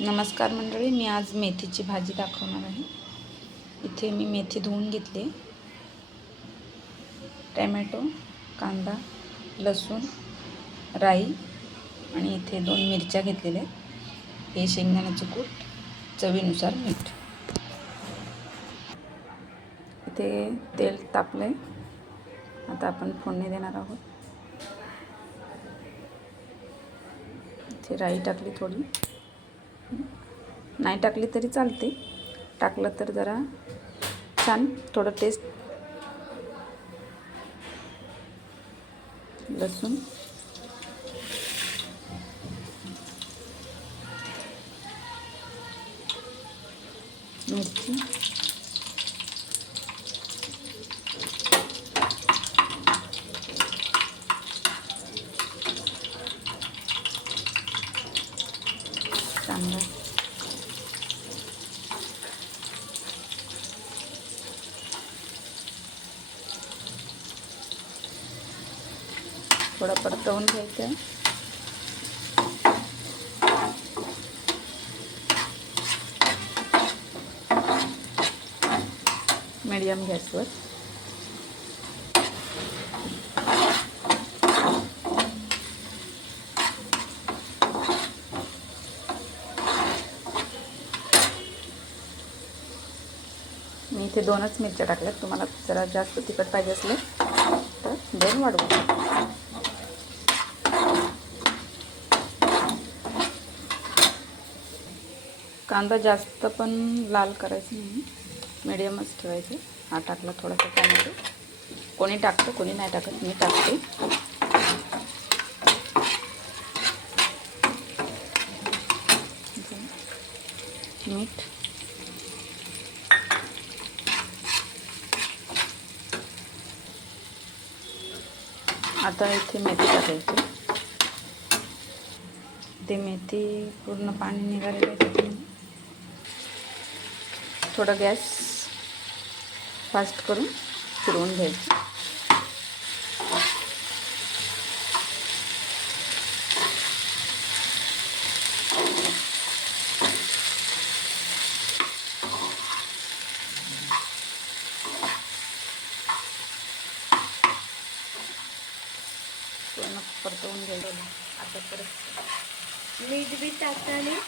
नमस्कार मंडळी मी आज मेथीची भाजी दाखवणार आहे. इथे मी मेथी धुवून घेतली. टॅमॅटो कांदा लसूण राई आणि इथे दोन मिरच्या घेतलेल्या आहेत. हे शेंगदाण्याचं कूट चवीनुसार मीठ. इथे तेल तापलं आहे आता आपण फोडणी देणार आहोत. इथे राई टाकली थोडी. नाही टाकली तरी चालते. टाकलं तर जरा छान थोडं टेस्ट लसूण. मिरची. कांदा थोडा परतवून घ्यायचं. मीडियम गॅसवर. मी इथे दोनच मिरच्या टाकल्यात. तुम्हाला जरा जास्त तिखट पाहिजे असले तर दोन वाढवू. कांदा जास्त पण लाल करायचं नाही. मिडियमच ठेवायचं. हा टाकला थोडासा टॅमॅटो. कोणी टाकतं कोणी नाही टाकत मी टाकते. मीठ. आता इथे मेथी टाकायची. ते मेथी पूर्ण पाणी निघालेलं आहे थोडा गॅस फास्ट करून फिरवून घ्यायचं. पूर्ण परतवून घ्यायचं. आता परत मीठ बी टाकताना